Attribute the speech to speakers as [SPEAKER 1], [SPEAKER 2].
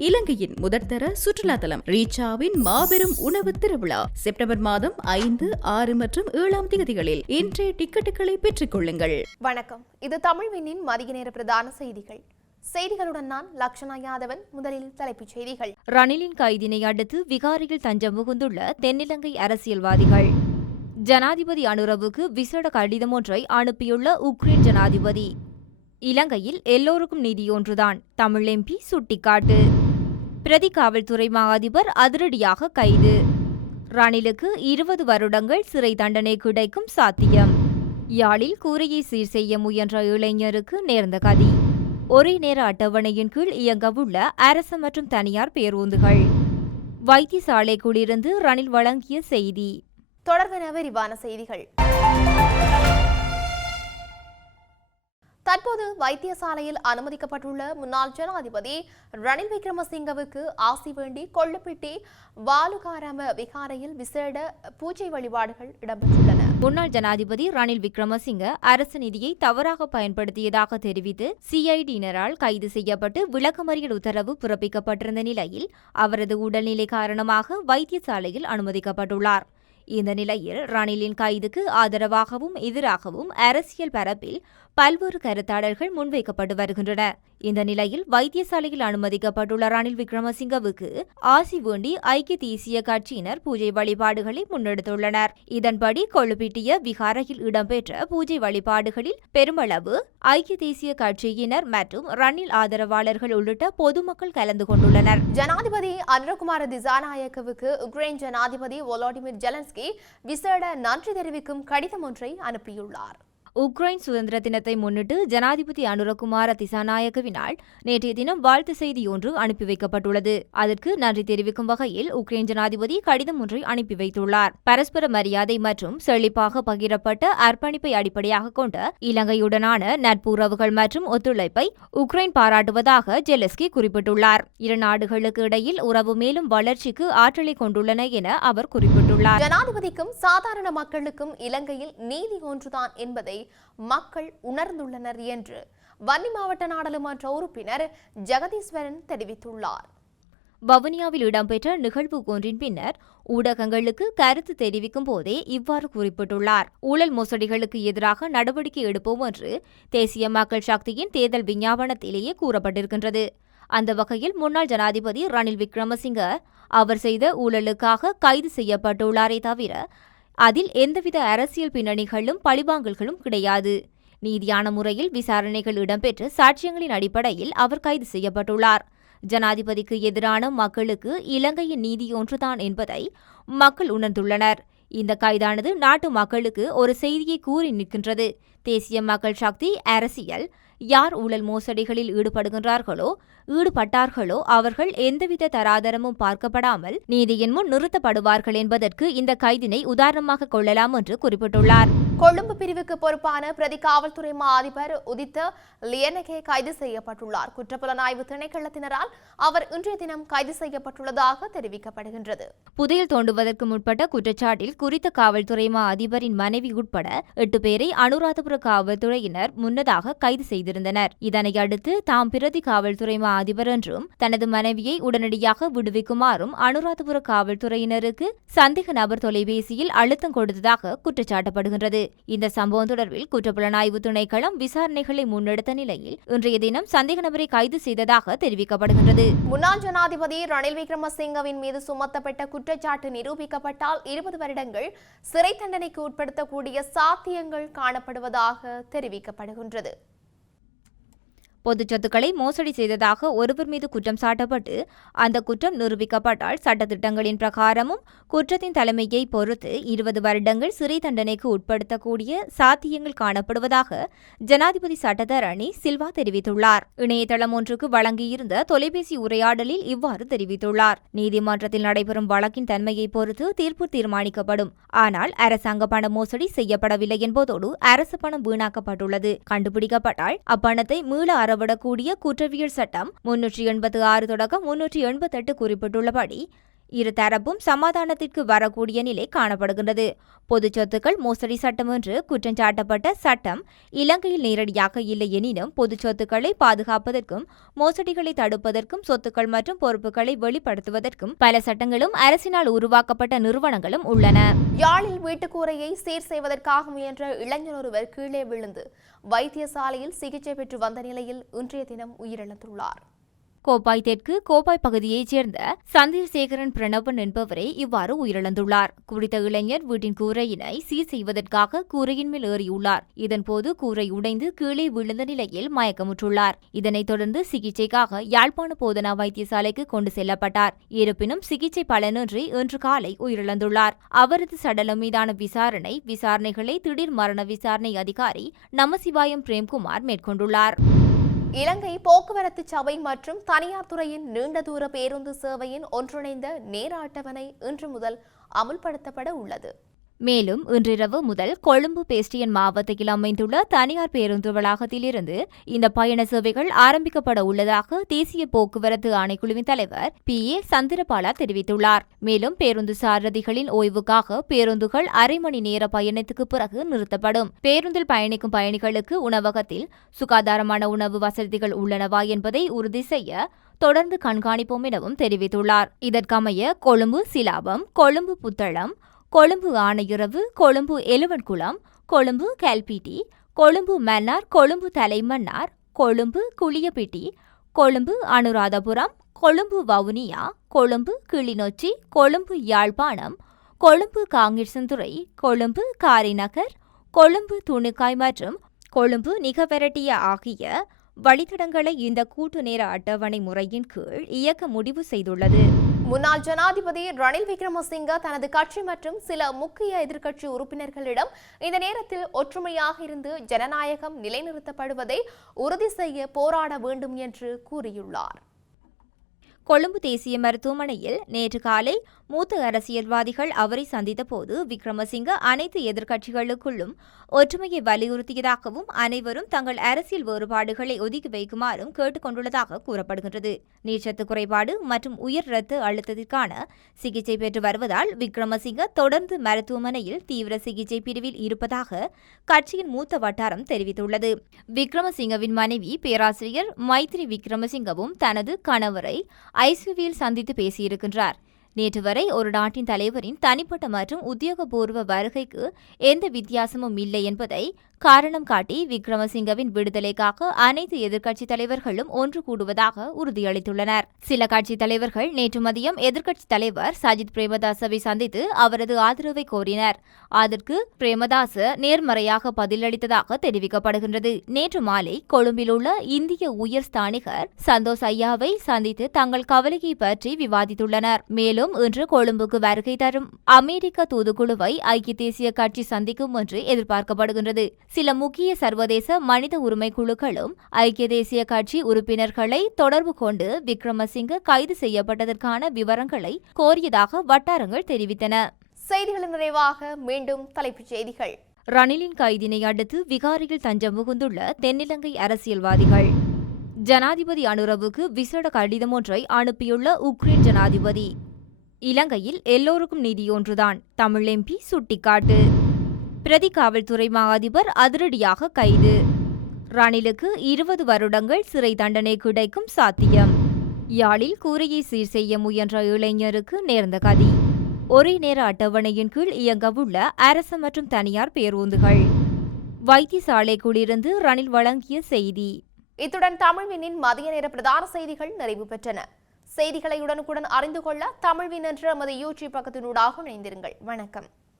[SPEAKER 1] இலங்கையின் முதற்தர சுற்றுலா தலம் ரீச்சாவின் மாபெரும் உணவு திருவிழா. செப்டம்பர் மாதம் ஐந்து ஆறு மற்றும் ஏழாம் தேதிகளில் இன்றைய டிக்கெட்டுகளை பெற்றுக் கொள்ளுங்கள்.
[SPEAKER 2] வணக்கம். இது தமிழ்வினின் மதிய நேர பிரதான செய்திகள். செய்திகளுடன் நான் லக்ஷனா யாதவன். முதலில் தலைப்புச் செய்திகள்.
[SPEAKER 3] ரணிலின் கைதினை அடுத்து விகாரியில் தஞ்சம் புகுந்துள்ள தென்னிலங்கை அரசியல்வாதிகள். ஜனாதிபதி அனுரவுக்கு விசேட கடிதம் ஒன்றை அனுப்பியுள்ள உக்ரைன் ஜனாதிபதி. இலங்கையில் எல்லோருக்கும் நீதியொன்றுதான் தமிழ் எம்பி சுட்டிக்காட்டு. பிரதி காவல்துறை மா அதிபர் அதிரடியாக கைது. ரணிலுக்கு இருபது வருடங்கள் சிறை தண்டனை கிடைக்கும் சாத்தியம். யாழில் கூரையை சீர் செய்ய முயன்ற இளைஞருக்கு நேர்ந்த கதி. ஒரே நேர அட்டவணையின் கீழ் இயங்கவுள்ள அரசு மற்றும் தனியார் பேருந்துகள். வைத்தியசாலைக்குள்ளிருந்து ரணில் வழங்கிய செய்தி.
[SPEAKER 2] தொடர்பென விரிவான செய்திகள். தற்போது வைத்தியசாலையில் அனுமதிக்கப்பட்டுள்ள முன்னாள் ஜனாதிபதி ரணில் விக்ரமசிங்கவுக்கு ஆசி வேண்டி கொள்ளுப்பிட்டி வாலுகாராம விகாரையில் விசேட பூஜை வழிபாடுகள் இடம்பெற்றுள்ளன.
[SPEAKER 3] முன்னாள் ஜனாதிபதி ரணில் விக்ரமசிங்க அரசு நிதியை தவறாக பயன்படுத்தியதாக தெரிவித்து சிஐடியினரால் கைது செய்யப்பட்டு விளக்கமறியல் உத்தரவு பிறப்பிக்கப்பட்டிருந்த நிலையில் அவரது உடல்நிலை காரணமாக வைத்தியசாலையில் அனுமதிக்கப்பட்டுள்ளார். இந்த நிலையில் ரணிலின் கைதுக்கு ஆதரவாகவும் எதிராகவும் அரசியல் பரப்பில் பல்வேறு கருத்தாடல்கள் முன்வைக்கப்பட்டு வருகின்றன. இந்த நிலையில் வைத்தியசாலையில் அனுமதிக்கப்பட்டுள்ள ரணில் விக்ரமசிங்கவுக்கு ஆசி வேண்டி ஐக்கிய தேசிய கட்சியினர் பூஜை வழிபாடுகளை முன்னெடுத்துள்ளனர். இதன்படி கொழுப்பிட்டிய விகாரையில் இடம்பெற்ற பூஜை வழிபாடுகளில் பெருமளவு ஐக்கிய தேசிய கட்சியினர் மற்றும் ரணில் ஆதரவாளர்கள் உள்ளிட்ட பொதுமக்கள் கலந்து கொண்டுள்ளனர்.
[SPEAKER 2] ஜனாதிபதி அனுரகுமார திசாநாயக்கவுக்கு உக்ரைன் ஜனாதிபதி வோலோடிமிர் ஜெலன்ஸ்கி விசேட நன்றி தெரிவிக்கும் கடிதம் ஒன்றை அனுப்பியுள்ளார்.
[SPEAKER 3] உக்ரைன் சுதந்திர தினத்தை முன்னிட்டு ஜனாதிபதி அனுரகுமார திசாநாயகவினால் நேற்றைய தினம் வாழ்த்து செய்தி ஒன்று அனுப்பி வைக்கப்பட்டுள்ளது. அதற்கு நன்றி தெரிவிக்கும் வகையில் உக்ரைன் ஜனாதிபதி கடிதம் ஒன்றை அனுப்பி வைத்துள்ளார். பரஸ்பர மரியாதை மற்றும் செழிப்பாக பகிரப்பட்ட அர்ப்பணிப்பை அடிப்படையாக கொண்ட இலங்கையுடனான நட்புறவுகள் மற்றும் ஒத்துழைப்பை உக்ரைன் பாராட்டுவதாக ஜெலஸ்கி குறிப்பிட்டுள்ளார். இரு நாடுகளுக்கு இடையில் உறவு மேலும் வளர்ச்சிக்கு ஆற்றலை கொண்டுள்ளன என அவர் குறிப்பிட்டுள்ளார்.
[SPEAKER 2] ஜனாதிபதிக்கும் சாதாரண மக்களுக்கும் இலங்கையில் நீதி ஒன்றுதான் என்பதை மக்கள் உணர்ந்துள்ளனர் என்று வன்னி மாவட்ட நாடாளுமன்ற உறுப்பினர் ஜெகதீஸ்வரன் தெரிவித்துள்ளார்.
[SPEAKER 3] வவுனியாவில் இடம்பெற்ற நிகழ்வு ஒன்றின் பின்னர் ஊடகங்களுக்கு கருத்து தெரிவிக்கும் போதே இவ்வாறு குறிப்பிட்டுள்ளார். ஊழல் மோசடிகளுக்கு எதிராக நடவடிக்கை எடுப்போம் என்று தேசிய மக்கள் சக்தியின் தேர்தல் விஞ்ஞாபனத்திலேயே கூறப்பட்டிருக்கின்றது. அந்த வகையில் முன்னாள் ஜனாதிபதி ரணில் விக்ரமசிங்க அவர் செய்த ஊழலுக்காக கைது செய்யப்பட்டுள்ளாரே தவிர அதில் எந்தவித அரசியல் பின்னணிகளும் பழிவாங்கல்களும் கிடையாது. நீதியான முறையில் விசாரணைகள் இடம்பெற்று சாட்சியங்களின் அடிப்படையில் அவர் கைது செய்யப்பட்டுள்ளார். ஜனாதிபதிக்கு எதிரான மக்களுக்கு இலங்கையின் நீதி ஒன்றுதான் என்பதை மக்கள் உணர்ந்துள்ளனர். இந்த கைதானது நாட்டு மக்களுக்கு ஒரு செய்தியை கூறி நிற்கின்றது. தேசிய மக்கள் சக்தி அரசியல் யார் ஊழல் மோசடிகளில் ஈடுபடுகின்றார்களோ ஈடுபட்டார்களோ அவர்கள் எந்தவித தராதரமும் பார்க்கப்படாமல் நீதியின் முன் நிறுத்தப்படுவார்கள் என்பதற்கு இந்த கைதினை உதாரணமாக கொள்ளலாம் என்று குறிப்பிட்டுள்ளார்.
[SPEAKER 2] கொழும்பு பிரிவுக்கு பொறுப்பான பிரதி காவல்துறை மா அதிபர் உதித்த லியனகே கைது செய்யப்பட்டுள்ளார். குற்றப்புலனாய்வு திணைக்களத்தினரால் அவர் இன்றைய தினம் கைது செய்யப்பட்டுள்ளதாக தெரிவிக்கப்படுகின்றது.
[SPEAKER 3] புதையல் தோண்டுவதற்கு முற்பட்ட குற்றச்சாட்டில் குறித்த காவல்துறை மா அதிபரின் மனைவி உட்பட எட்டு பேரை அனுராதபுர காவல்துறையினர் முன்னதாக கைது செய்திருந்தனர். இதனை அடுத்து தாம் பிரதி காவல்துறை மா அதிபர் என்றும் தனது மனைவியை உடனடியாக விடுவிக்குமாறும் அனுராதபுர காவல்துறையினருக்கு சந்தேக நபர் தொலைபேசியில் அழுத்தம் கொடுத்ததாக குற்றச்சாட்டப்படுகின்றது. இந்த சம்பவம் தொடர்பில் குற்றப்புலனாய்வு திணைக்களம் விசாரணைகளை முன்னெடுத்த நிலையில் இன்றைய தினம் சந்தேக நபரை கைது செய்ததாக தெரிவிக்கப்படுகின்றது.
[SPEAKER 2] முன்னாள் ஜனாதிபதி ரணில் விக்ரமசிங்கவின் மீது சுமத்தப்பட்ட குற்றச்சாட்டு நிரூபிக்கப்பட்டால் இருபது வருடங்கள் சிறை தண்டனைக்கு உட்படுத்தக்கூடிய சாத்தியங்கள் காணப்படுவதாக தெரிவிக்கப்படுகின்றது.
[SPEAKER 3] பொது சொத்துக்களை மோசடி செய்ததாக ஒருவர் மீது குற்றம் சாட்டப்பட்டு அந்த குற்றம் நிரூபிக்கப்பட்டால் சட்டத்திட்டங்களின் பிரகாரமும் குற்றத்தின் தலைமையை பொறுத்து இருபது வருடங்கள் சிறை தண்டனைக்கு உட்படுத்தக்கூடிய சாத்தியங்கள் காணப்படுவதாக ஜனாதிபதி சட்டத்தரணி சில்வா தெரிவித்துள்ளார். இணையதளம் ஒன்றுக்கு வழங்கியிருந்த தொலைபேசி உரையாடலில் இவ்வாறு தெரிவித்துள்ளார். நீதிமன்றத்தில் நடைபெறும் வழக்கின் தன்மையை பொறுத்து தீர்ப்பு தீர்மானிக்கப்படும். ஆனால் அரசாங்க பண மோசடி செய்யப்படவில்லை என்பதோடு அரசு பணம் வீணாக்கப்பட்டுள்ளது. கண்டுபிடிக்கப்பட்டால் அப்பணத்தை மீள உத்தரவிடக்கூடிய குற்றவியல் சட்டம் முன்னூற்றி எண்பத்து ஆறு தொடக்கம் முன்னூற்றி எண்பத்தெட்டு குறிப்பிட்டுள்ளபடி இரு தரப்பும் சமாதானத்திற்கு வரக்கூடிய நிலை காணப்படுகின்றது. பொது சொத்துக்கள் மோசடி சட்டம் என்று குற்றஞ்சாட்டப்பட்ட சட்டம் இலங்கையில் நேரடியாக இல்லை எனினும் பொது சொத்துக்களை பாதுகாப்பதற்கும் மோசடிகளை தடுப்பதற்கும் சொத்துக்கள் மற்றும் பொறுப்புகளை வெளிப்படுத்துவதற்கும் பல சட்டங்களும் அரசினால் உருவாக்கப்பட்ட நிறுவனங்களும் உள்ளன.
[SPEAKER 2] யாழில் வீட்டுக்கூரையை சீர் செய்வதற்காக முயன்ற இளைஞர் ஒருவர் கீழே விழுந்து வைத்தியசாலையில் சிகிச்சை பெற்று வந்த நிலையில் இன்றைய தினம் உயிரிழந்துள்ளார்.
[SPEAKER 3] கோப்பாய் தெற்கு கோப்பாய் பகுதியைச் சேர்ந்த சந்திரசேகரன் பிரணவன் என்பவரே இவ்வாறு உயிரிழந்துள்ளார். குறித்த இளைஞர் வீட்டின் கூரையினை சீர் செய்வதற்காக கூரையின் மேல் ஏறியுள்ளார். இதன்போது கூரை உடைந்து கீழே விழுந்த நிலையில் மயக்கமுற்றுள்ளார். இதனைத் தொடர்ந்து சிகிச்சைக்காக யாழ்ப்பாண போதனா வைத்தியசாலைக்கு கொண்டு செல்லப்பட்டார். இருப்பினும் சிகிச்சை பலனின்றி இன்று காலை உயிரிழந்துள்ளார். அவரது சடலம் மீதான விசாரணை விசாரணைகளை திடீர் மரண விசாரணை அதிகாரி நமசிவாயம் பிரேம்குமார் மேற்கொண்டுள்ளார்.
[SPEAKER 2] இலங்கை போக்குவரத்து சபை மற்றும் தனியார் துறையின் நீண்ட தூர பேருந்து சேவையின் ஒன்றிணைந்த நேர அட்டவணை இன்று முதல் அமுல்படுத்தப்பட உள்ளது.
[SPEAKER 3] மேலும் இன்றிரவு முதல் கொழும்பு பேஸ்டியன் மாவட்டத்தில் அமைந்துள்ள தனியார் பேருந்து வளாகத்திலிருந்து இந்த பயண சேவைகள் ஆரம்பிக்கப்பட உள்ளதாக தேசிய போக்குவரத்து ஆணைக்குழுவின் தலைவர் பி. ஏ. சந்திரபாலா தெரிவித்துள்ளார். மேலும் பேருந்து சாரதிகளின் ஓய்வுக்காக பேருந்துகள் அரை மணி நேர பயணத்துக்கு பிறகு நிறுத்தப்படும். பேருந்தில் பயணிக்கும் பயணிகளுக்கு உணவகத்தில் சுகாதாரமான உணவு வசதிகள் உள்ளனவா என்பதை உறுதி செய்ய தொடர்ந்து கண்காணிப்போம் எனவும் தெரிவித்துள்ளார். இதற்கமைய கொழும்பு சிலாபம் கொழும்பு புத்தளம் கொழும்பு ஆணையுறவு கொழும்பு எலுவன்குளம் கொழும்பு கல்பிட்டி கொழும்பு மன்னார் கொழும்பு தலைமன்னார் கொழும்பு குளியப்பிட்டி கொழும்பு அனுராதபுரம் கொழும்பு வவுனியா கொழும்பு கிளிநொச்சி கொழும்பு யாழ்ப்பாணம் கொழும்பு காங்கிரசந்துறை கொழும்பு காரிநகர் கொழும்பு துணுக்காய் மற்றும் கொழும்பு நிகவரட்டிய ஆகிய வழித்தடங்களை இந்த கூட்டு நேர அட்டவணை முறையின் கீழ் இயக்க முடிவு செய்துள்ளது.
[SPEAKER 2] முன்னாள் ஜனாதிபதி ரணில் விக்ரமசிங்க தனது கட்சி மற்றும் சில முக்கிய எதிர்க்கட்சி உறுப்பினர்களிடம் இந்த நேரத்தில் ஒற்றுமையாக இருந்து ஜனநாயகம் நிலைநிறுத்தப்படுவதை உறுதி செய்ய போராட வேண்டும் என்று கூறியுள்ளார்.
[SPEAKER 3] கொழும்பு தேசிய மருத்துவமனையில் நேற்று காலை மூத்த அரசியல்வாதிகள் அவரை சந்தித்தபோது விக்ரமசிங்க அனைத்து எதிர்க்கட்சிகளுக்குள்ளும் ஒற்றுமையை வலியுறுத்தியதாகவும் அனைவரும் தங்கள் அரசியல் வேறுபாடுகளை ஒதுக்கி வைக்குமாறும் கேட்டுக்கொண்டுள்ளதாக கூறப்படுகின்றது. நீர்ச்சத்து குறைபாடு மற்றும் உயர் இரத்த அழுத்தத்திற்கான சிகிச்சை பெற்று வருவதால் விக்ரமசிங்க தொடர்ந்து மருத்துவமனையில் தீவிர சிகிச்சை பிரிவில் இருப்பதாக கட்சியின் மூத்த வட்டாரம் தெரிவித்துள்ளது. விக்ரமசிங்கவின் மனைவி பேராசிரியர் மைத்ரி விக்ரமசிங்கவும் தனது கணவரை ஐசியூவில் சந்தித்து பேசியிருக்கின்றார். நேற்று வரை ஒரு நாட்டின் தலைவரின் தனிப்பட்ட மற்றும் உத்தியோகபூர்வ வருகைக்கு எந்த வித்தியாசமும் இல்லை என்பதை காரணம் காட்டி விக்ரமசிங்கவின் விடுதலைக்காக அனைத்து எதிர்க்கட்சித் தலைவர்களும் ஒன்று கூடுவதாக உறுதியளித்துள்ளனர். சில கட்சித் தலைவர்கள் நேற்று மதியம் எதிர்க்கட்சித் தலைவர் சஜித் பிரேமதாசவை சந்தித்து அவரது ஆதரவை கோரினர். அதற்கு பிரேமதாச நேர்மறையாக பதிலளித்ததாக தெரிவிக்கப்படுகின்றது. நேற்று மாலை கொழும்பில் உள்ள இந்திய உயர் ஸ்தானிகர் சந்தோஷ் ஐயாவை சந்தித்து தங்கள் கவலையை பற்றி விவாதித்துள்ளனர். மேலும் இன்று கொழும்புக்கு வருகை தரும் அமெரிக்க தூதுக்குழுவை ஐக்கிய தேசிய கட்சி சந்திக்கும் என்று எதிர்பார்க்கப்படுகின்றது. சில முக்கிய சர்வதேச மனித உரிமை குழுக்களும் ஐக்கிய தேசிய கட்சி உறுப்பினர்களை தொடர்பு கொண்டு விக்ரமசிங்க கைது செய்யப்பட்டதற்கான விவரங்களை கோரியதாக வட்டாரங்கள் தெரிவித்தன.
[SPEAKER 2] செய்திகளின் நிறைவாக மீண்டும் தலைப்புச் செய்திகள்.
[SPEAKER 3] ரணிலின் கைதினை அடுத்து விகாரியில் தஞ்சம் புகுந்துள்ள தென்னிலங்கை அரசியல்வாதிகள். ஜனாதிபதி அனுரவுக்கு விசேட கடிதம் ஒன்றை அனுப்பியுள்ள உக்ரைன் ஜனாதிபதி. இலங்கையில் எல்லோருக்கும் நீதி ஒன்றுதான் தமிழ் எம்பி சுட்டிக்காட்டு. பிரதி காவல்துறை மா அதிபர் அதிரடியாக கைது. ரணிலுக்கு இருபது வருடங்கள் சிறை தண்டனை கிடைக்கும் சாத்தியம். யாழில் கூரையை சீர் செய்ய முயன்ற இளைஞருக்கு நேர்ந்த கதி. ஒரே நேர அட்டவணையின் கீழ் இயங்கவுள்ள அரசு மற்றும் தனியார் பேருந்துகள். வைத்தியசாலைக்குள்ளிருந்து ரணில் வழங்கிய செய்தி.
[SPEAKER 2] இத்துடன் தமிழ்வினின் மதிய நேர பிரதான செய்திகள் நிறைவு பெற்றன. செய்திகளை உடனுக்குடன் அறிந்து கொள்ள தமிழ்வின் என்ற எமது யூடியூப் பக்கத்தினூடாக இணைந்திருங்கள். வணக்கம்.